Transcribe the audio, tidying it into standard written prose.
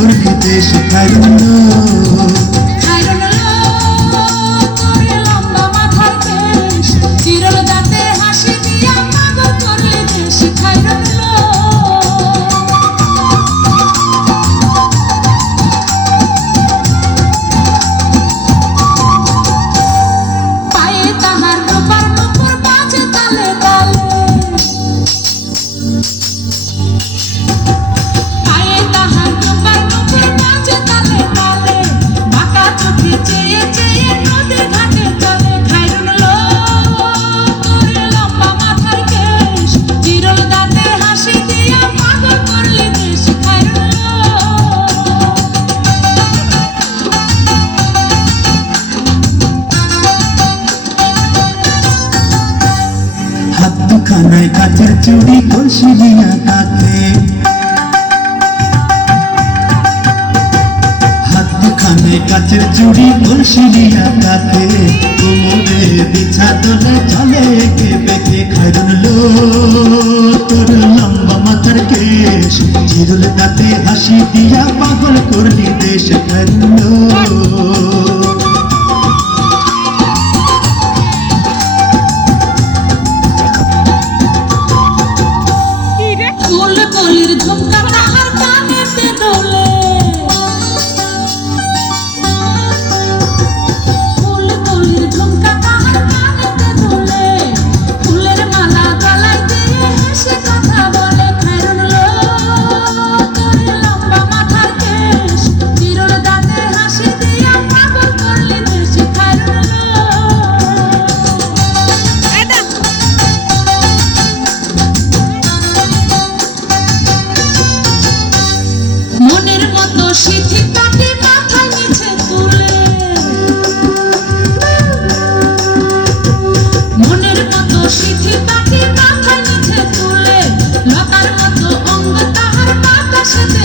করলি দেশ খাইরুল খানায় কাচের চুড়ি কলসি দিয়া কাকে হাত খানায় কাচের চুড়ি কলসি দিয়া কাকে কোমরে বিছা দোলে চলে কে বেঁকে খাইরুল তোর লম্বা মাথার কেশ চিরুল দাঁতে হাসি দিয়া পাগল করলি দেশ খাইরুল লতার মতো অঙ্গ তাহার বাতাসে